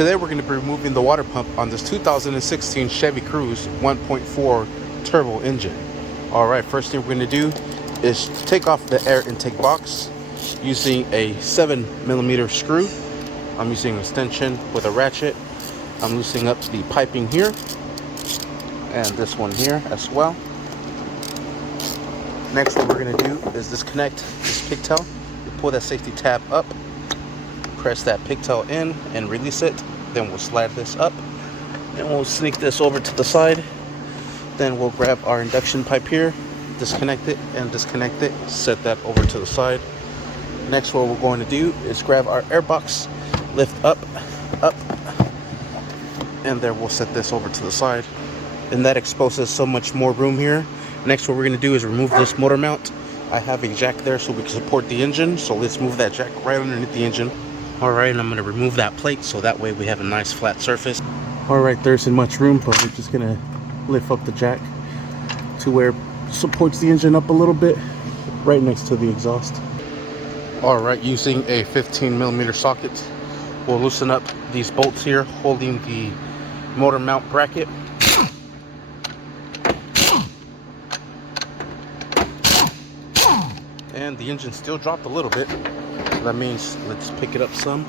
Today we're going to be removing the water pump on this 2016 Chevy Cruze 1.4 turbo engine. Alright, first thing we're going to do is take off the air intake box using a 7mm screw. I'm using an extension with a ratchet. I'm loosening up the piping here and this one here as well. Next, what we're going to do is disconnect this pigtail. You pull that safety tab up, press that pigtail in and release it. Then we'll slide this up and we'll sneak this over to the side. Then we'll grab our induction pipe here, disconnect it and disconnect it, set that over to the side. Next, what we're going to do is grab our air box, lift up, and then we'll set this over to the side. And that exposes so much more room here. Next, what we're going to do is remove this motor mount. I have a jack there so we can support the engine. So let's move that jack right underneath the engine. Alright, and I'm going to remove that plate so that way we have a nice flat surface. Alright, there isn't much room, but we're just going to lift up the jack to where it supports the engine up a little bit, right next to the exhaust. Alright, using a 15mm socket, we'll loosen up these bolts here holding the motor mount bracket. And the engine still dropped a little bit. That means let's pick it up some.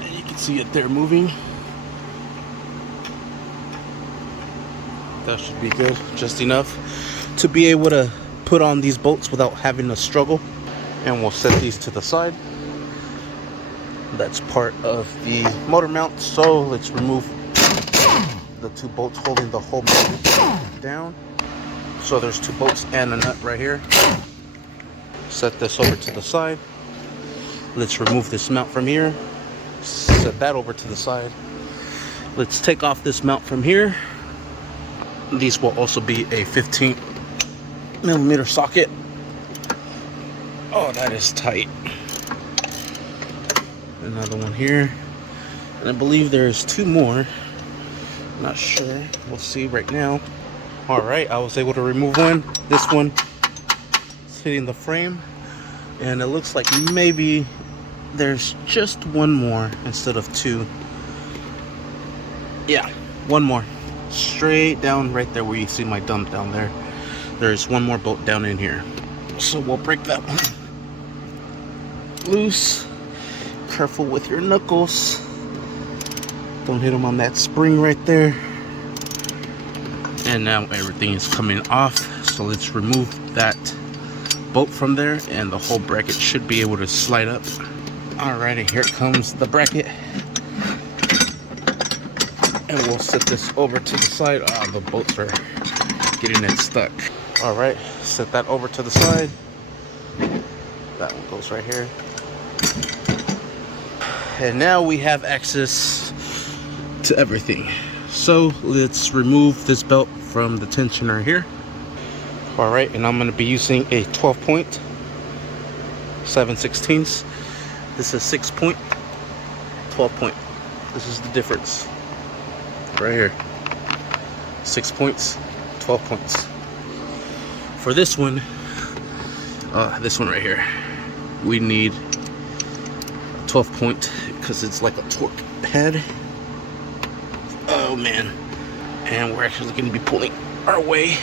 And you can see it there moving. That should be good, just enough to be able to put on these bolts without having to struggle. And we'll set these to the side. That's part of the motor mount, so let's remove the two bolts holding the whole motor down. So there's two bolts and a nut right here. Set this over to the side. Let's remove this mount from here. Set that over to the side. Let's take off this mount from here. These will also be a 15mm socket. Oh, that is tight. Another one here. And I believe there's two more. Not sure. We'll see right now. Alright, I was able to remove one. This one is hitting the frame. And it looks like maybe there's just one more instead of two. Yeah, one more. Straight down right there where you see my dump down there. There's one more bolt down in here. So we'll break that one loose. Careful with your knuckles. Don't hit them on that spring right there. And now everything is coming off, so let's remove that bolt from there and the whole bracket should be able to slide up. Alrighty, here comes the bracket. And we'll set this over to the side. Oh, the bolts are getting it stuck. Alright, set that over to the side. That one goes right here. And now we have access to everything. So let's remove this belt from the tensioner here. Alright, and I'm going to be using a 12-point 7/16. This is 6-point, 12-point. This is the difference right here. 6 points, 12 points. For this one right here, we need a 12-point because it's like a torque head. Oh man. And we're actually going to be pulling our way.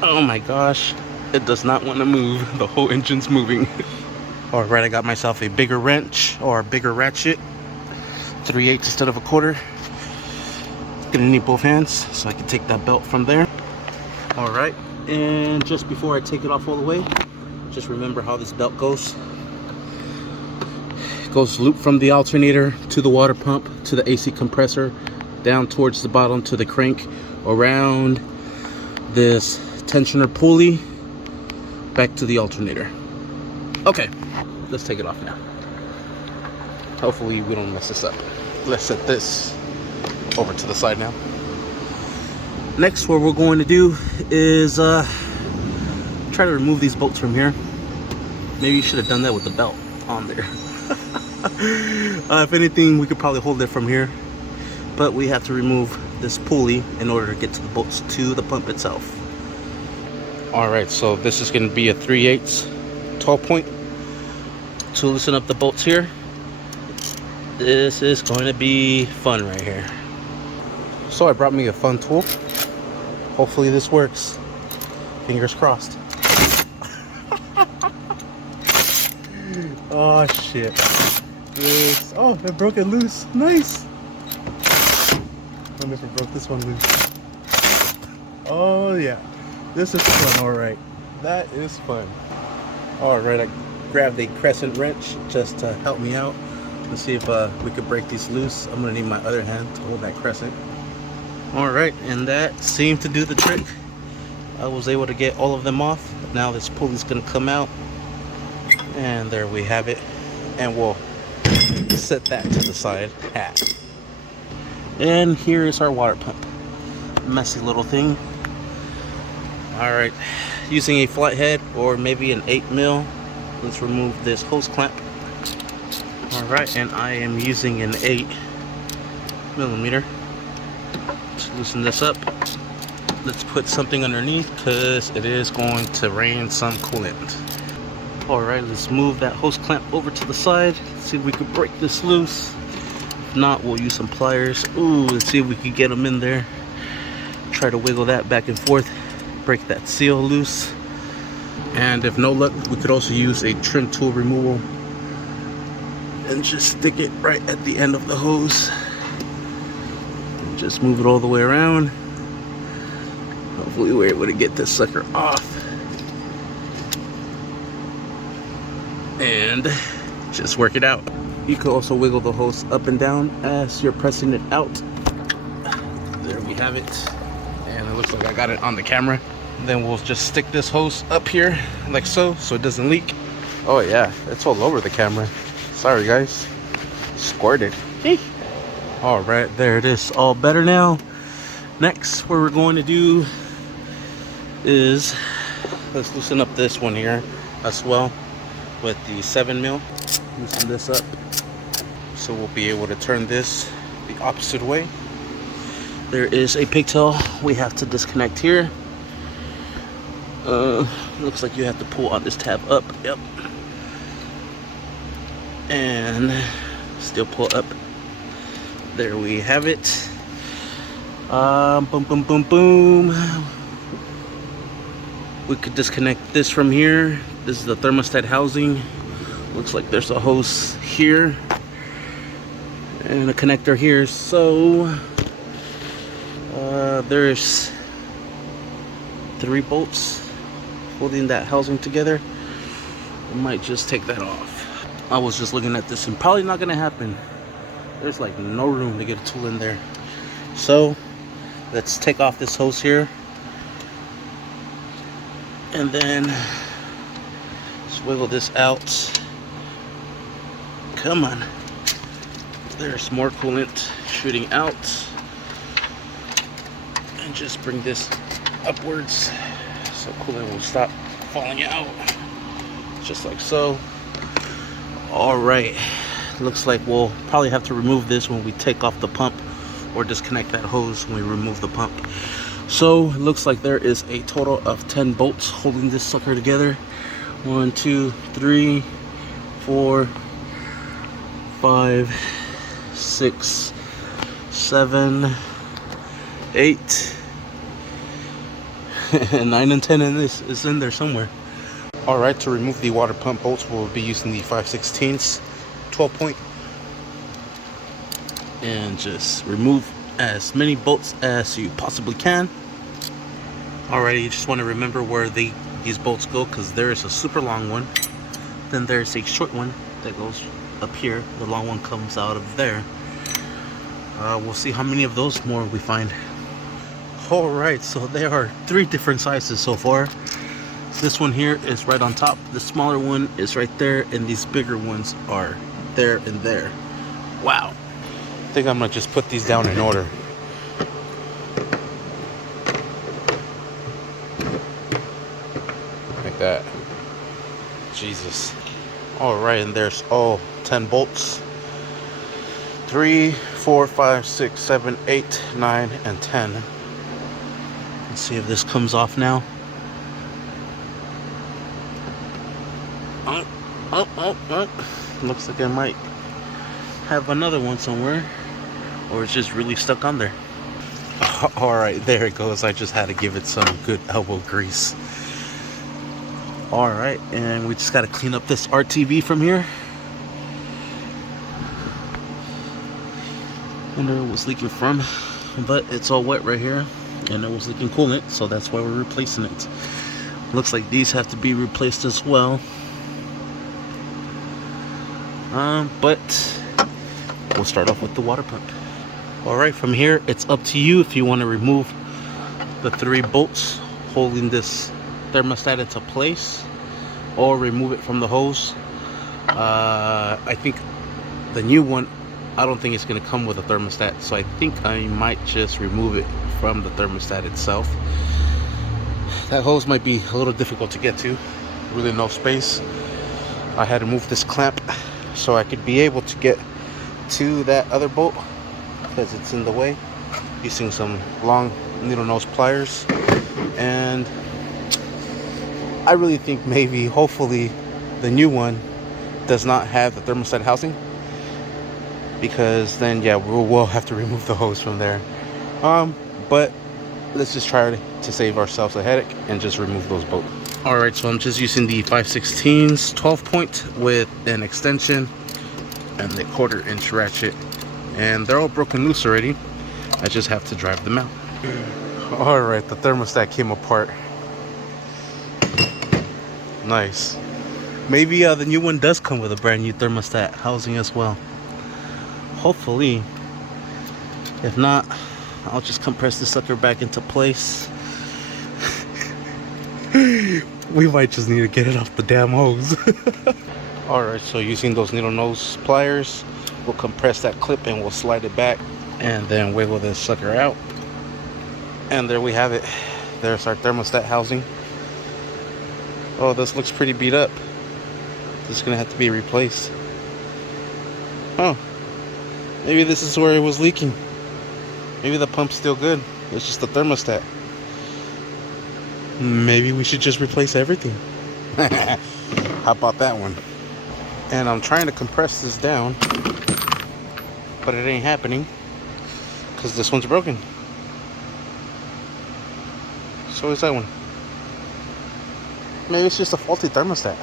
Oh my gosh. It does not want to move. The whole engine's moving. Alright, I got myself a bigger wrench or a bigger ratchet. 3/8 instead of a quarter. Gonna need both hands so I can take that belt from there. Alright, and just before I take it off all the way, just remember how this belt goes. It goes loop from the alternator to the water pump to the AC compressor, down towards the bottom to the crank, around this tensioner pulley, back to the alternator. Okay, let's take it off now. Hopefully we don't mess this up. Let's set this over to the side now. Next, what we're going to do is try to remove these bolts from here. Maybe you should have done that with the belt on there. If anything, we could probably hold it from here. But we have to remove this pulley in order to get to the bolts to the pump itself. Alright, so this is going to be a 3/8 12-point. To loosen up the bolts here, This is going to be fun right here. So I brought me a fun tool. Hopefully this works. Fingers crossed. Oh shit. Oh, it broke it loose. Nice. I wonder if it broke this one loose. Oh yeah. This is fun, alright. That is fun. Alright, I grabbed a crescent wrench just to help me out. Let's see if we could break these loose. I'm gonna need my other hand to hold that crescent. Alright, and that seemed to do the trick. I was able to get all of them off. Now this pulley's gonna come out. And there we have it. And we'll set that to the side. And here is our water pump. Messy little thing. Alright, using a flathead or maybe an 8mm, let's remove this hose clamp. Alright, and I am using an 8mm to loosen this up. Let's put something underneath because it is going to rain some coolant. Alright, let's move that hose clamp over to the side. See if we can break this loose. If not, we'll use some pliers. Ooh, let's see if we can get them in there. Try to wiggle that back and forth. Break that seal loose. And if no luck, we could also use a trim tool removal and just stick it right at the end of the hose. Just move it all the way around. Hopefully we're able to get this sucker off. And just work it out. You could also wiggle the hose up and down as you're pressing it out. There we have it. And it looks like I got it on the camera. Then we'll just stick this hose up here like so it doesn't leak. Oh yeah, it's all over the camera. Sorry guys. Squirted. Alright, there it is. All better now. Next, what we're going to do is let's loosen up this one here as well with the 7mm. Loosen this up so we'll be able to turn this the opposite way. There is a pigtail we have to disconnect here. Looks like you have to pull on this tab up. Yep. And still pull up. There we have it. Boom, boom, boom, boom. We could disconnect this from here. This is the thermostat housing. Looks like there's a hose here and a connector here. So there's 3 bolts holding that housing together. I might just take that off. I was just looking at this and probably not gonna happen. There's like no room to get a tool in there. So let's take off this hose here and then just wiggle this out. Come on. There's more coolant shooting out. And just bring this upwards so coolant will stop falling out. Just like so. Alright. Looks like we'll probably have to remove this when we take off the pump or disconnect that hose when we remove the pump. So it looks like there is a total of 10 bolts holding this sucker together. 1, 2, 3, 4, 5, 6, 7, 8, 9 and 10 in this is in there somewhere. Alright, to remove the water pump bolts, we'll be using the 5/16 12-point. And just remove as many bolts as you possibly can. Alright, you just want to remember where these bolts go, because there is a super long one. Then there's a short one that goes up here. The long one comes out of there. We'll see how many of those more we find. Alright, so there are 3 different sizes so far. This one here is right on top. The smaller one is right there, and these bigger ones are there and there. Wow. I think I'm gonna just put these down in order. Like that. Jesus. Alright, and there's all 10 bolts. 3, 4, 5, 6, 7, 8, 9, and 10. Let's see if this comes off now. Oh. Looks like I might have another one somewhere, or it's just really stuck on there. Alright, there it goes. I just had to give it some good elbow grease. Alright, and we just got to clean up this RTV from here. Wonder where it was leaking from, but it's all wet right here, and it was leaking coolant, so that's why we're replacing it. Looks like these have to be replaced as well. But we'll start off with the water pump. Alright, from here it's up to you if you want to remove the 3 bolts holding this thermostat into place, or remove it from the hose. I think the new one, I don't think it's going to come with a thermostat, so I think I might just remove it from the thermostat itself. That hose might be a little difficult to get to, really no space. I had to move this clamp so I could be able to get to that other bolt because it's in the way, using some long needle nose pliers. And I really think maybe, hopefully, the new one does not have the thermostat housing, because then yeah, we'll have to remove the hose from there. But let's just try to save ourselves a headache and just remove those bolts. Alright, so I'm just using the 5/16 12 point with an extension and the 1/4 inch ratchet, and they're all broken loose already. I just have to drive them out. Alright, the thermostat came apart. Nice. Maybe the new one does come with a brand new thermostat housing as well. Hopefully. If not, I'll just compress this sucker back into place. We might just need to get it off the damn hose. Alright, so using those needle nose pliers, we'll compress that clip and we'll slide it back and then wiggle this sucker out. And there we have it. There's our thermostat housing. Oh, this looks pretty beat up. This is gonna have to be replaced. Oh, maybe this is where it was leaking. Maybe the pump's still good. It's just the thermostat. Maybe we should just replace everything. How about that one? And I'm trying to compress this down, but it ain't happening because this one's broken. So is that one. Maybe it's just a faulty thermostat.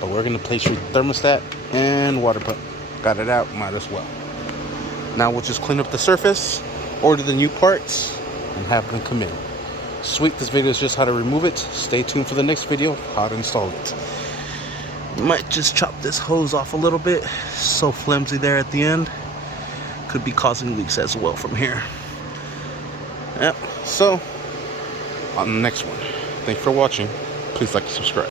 But we're gonna place your thermostat and water pump. Got it out, might as well. Now we'll just clean up the surface, order the new parts, and have them come in. Sweet, this video is just how to remove it. Stay tuned for the next video, how to install it. Might just chop this hose off a little bit. So flimsy there at the end. Could be causing leaks as well from here. Yep, so on the next one. Thanks for watching. Please like and subscribe.